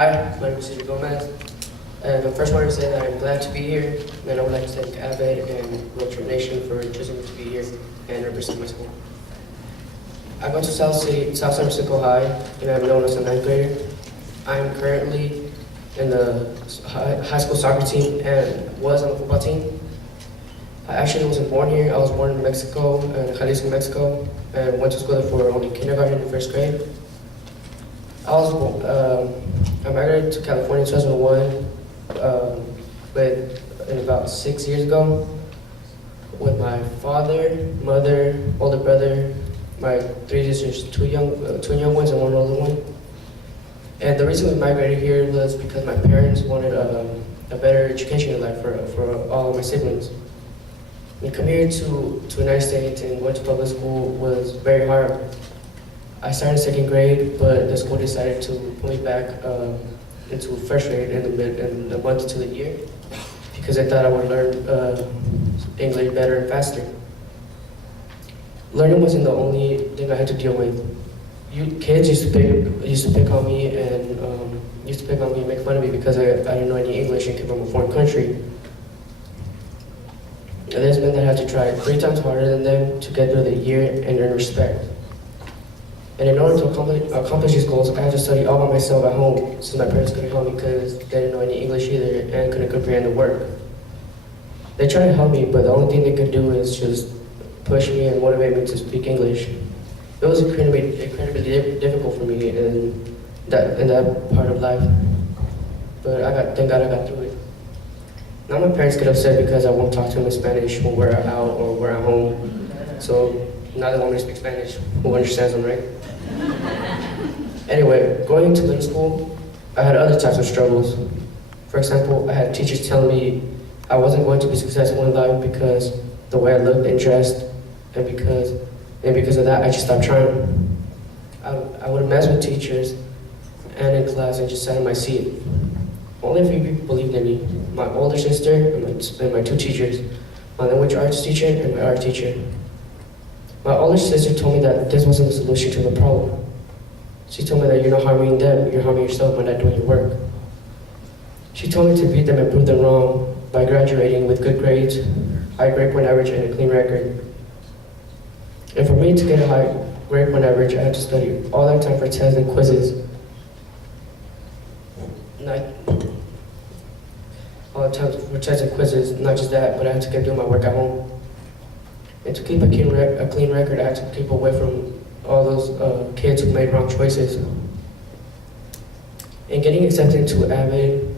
Hi, my name is Cesar Gomez, and I first wanted to say that I'm glad to be here, and I would like to thank Avid and Road Nation for choosing me to be here and represent my school. I go to South San Francisco High, and I'm known as a ninth grader. I'm currently in the high school soccer team and was on the football team. I actually wasn't born here. I was born in Mexico, in Jalisco, Mexico, and went to school there for only kindergarten and first grade. I migrated to California in 2001, in about 6 years ago, with my father, mother, older brother, my three sisters, two young ones and one older one. And the reason we migrated here was because my parents wanted a better education in life for all of my siblings. And coming here to the United States and going to public school was very hard. I started second grade, but the school decided to put me back into first grade in the month into the year because they thought I would learn English better and faster. Learning wasn't the only thing I had to deal with. Kids used to pick on me and make fun of me because I didn't know any English and came from a foreign country. And there's been that I had to try 3 times harder than them to get through the year and earn respect. And in order to accomplish these goals, I had to study all by myself at home since my parents couldn't help me because they didn't know any English either and couldn't comprehend the work. They tried to help me, but the only thing they could do is just push me and motivate me to speak English. It was incredibly difficult for me in that part of life, but thank God I got through it. Now my parents get upset because I won't talk to them in Spanish when we're out or we're at home. So now they want me to speak Spanish. Who understands them, right? Anyway, going into middle school, I had other types of struggles. For example, I had teachers telling me I wasn't going to be successful in life because the way I looked and dressed, and because of that, I just stopped trying. I would mess with teachers and in class and just sat in my seat. Only a few people believed in me. My older sister and my 2 teachers, my language arts teacher and my art teacher. My older sister told me that this wasn't the solution to the problem. She told me that you're not harming them, you're harming yourself by not doing your work. She told me to beat them and prove them wrong by graduating with good grades, high grade point average, and a clean record. And for me to get a high grade point average, I had to study all that time for tests and quizzes. All the time for tests and quizzes, not just that, but I had to keep doing my work at home. And to keep a clean record, I had to keep away from all those kids who made wrong choices. And getting accepted into Avid,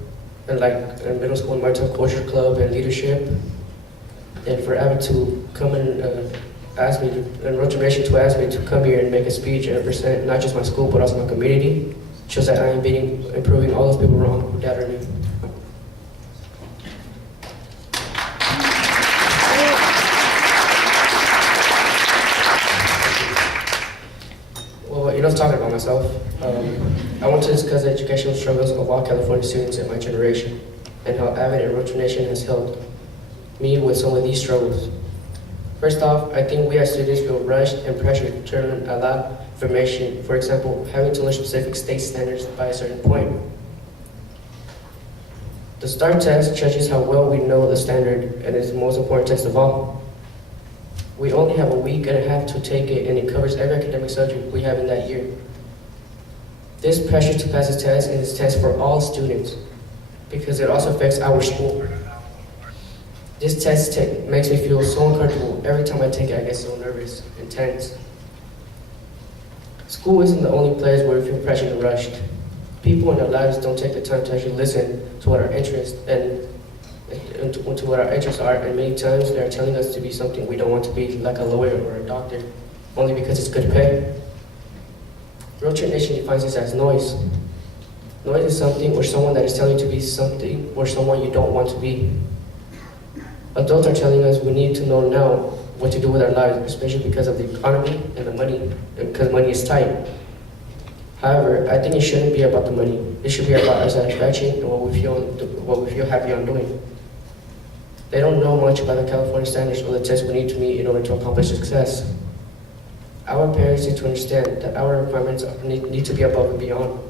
and in middle school, culture club and leadership, and for Avid to come and ask me, and Road to ask me to come here and make a speech and represent not just my school, but also my community, shows that I am improving all those people wrong who doubted me. Well, talking about myself, I want to discuss the educational struggles of all California students in my generation, and how Avid and Road Nation has helped me with some of these struggles. First off, I think we as students feel rushed and pressured to learn a lot of information. For example, having to learn specific state standards by a certain point. The STAR test judges how well we know the standard, and is the most important test of all. We only have a week and a half to take it, and it covers every academic subject we have in that year. This pressure to pass the test is a test for all students, because it also affects our school. This test makes me feel so uncomfortable. Every time I take it, I get so nervous and tense. School isn't the only place where we feel pressured and rushed. People in our lives don't take the time to actually listen to what our interests to what our interests are, and many times they are telling us to be something we don't want to be, like a lawyer or a doctor, only because it's good pay. Road Nation defines this as noise. Noise is something or someone that is telling you to be something or someone you don't want to be. Adults are telling us we need to know now what to do with our lives, especially because of the economy and the money, because money is tight. However, I think it shouldn't be about the money. It should be about our satisfaction and what we feel happy on doing. They don't know much about the California standards or the tests we need to meet in order to accomplish success. Our parents need to understand that our requirements need to be above and beyond.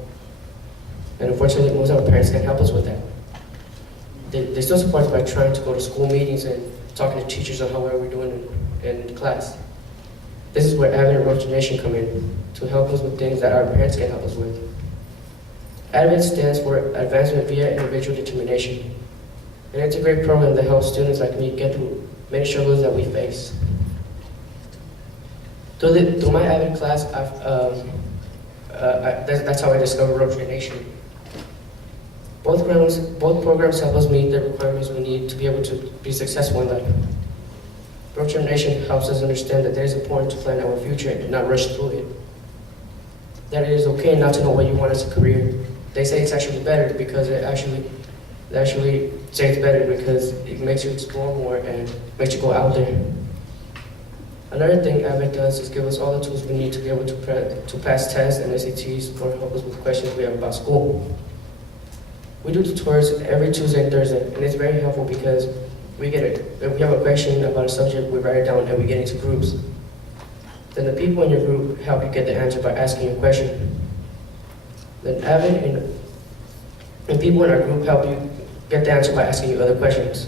And unfortunately, most of our parents can't help us with that. They still support us by trying to go to school meetings and talking to teachers on how well we're doing in class. This is where Avid and Roach Nation come in, to help us with things that our parents can't help us with. Avid stands for Advancement via Individual Determination. And it's a great program that helps students like me get through many struggles that we face. Through my Avid class, that's how I discovered Roach Nation. Both programs help us meet the requirements we need to be able to be successful in life. Roach Nation helps us understand that it is important to plan our future and not rush through it. That it is okay not to know what you want as a career. They say it's actually better because they actually say it's better because it makes you explore more and makes you go out there. Another thing Avid does is give us all the tools we need to be able to pass tests and SATs or help us with questions we have about school. We do tutorials every Tuesday and Thursday, and it's very helpful because if we have a question about a subject, we write it down and we get into groups. Then the people in your group help you get the answer by asking you a question. Then Avid and people in our group help you get the answer by asking you other questions.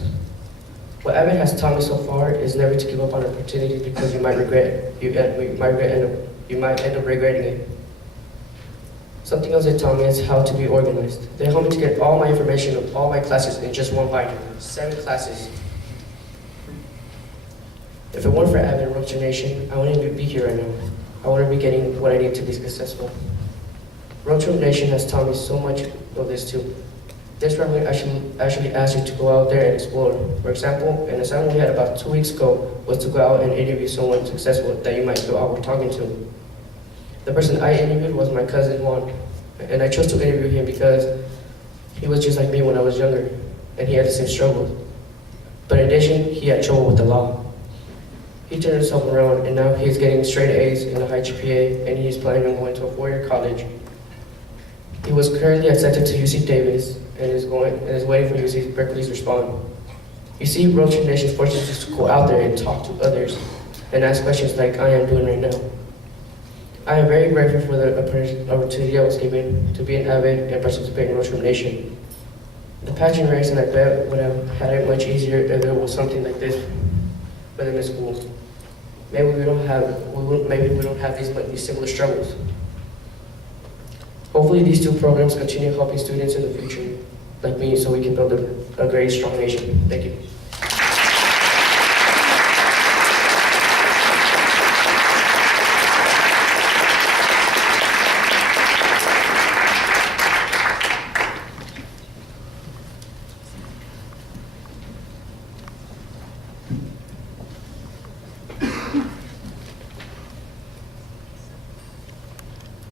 What Avid has taught me so far is never to give up on opportunities because you might end up regretting it. Something else they taught me is how to be organized. They helped me to get all my information of all my classes in just one binder, 7 classes. If it weren't for Avid and Roach Nation, I wouldn't even be here right now. I wouldn't be getting what I need to be successful. Roach Nation has taught me so much of this too. This program actually asks you to go out there and explore. For example, an assignment we had about 2 weeks ago was to go out and interview someone successful that you might go out talking to. The person I interviewed was my cousin Juan, and I chose to interview him because he was just like me when I was younger, and he had the same struggles. But in addition, he had trouble with the law. He turned himself around, and now he's getting straight A's in a high GPA, and he's planning on going to a 4-year college. He was currently accepted to UC Davis, and is waiting for UC Berkeley's response. You see, Roach Nation forces us to go out there and talk to others, and ask questions like I am doing right now. I am very grateful for the opportunity I was given to be an Avid and participate in Roach Nation. The pageant race, and I bet would have had it much easier if there was something like this within the school. Maybe we don't have these similar struggles. Hopefully these 2 programs continue helping students in the future, like me, so we can build a great, strong nation. Thank you.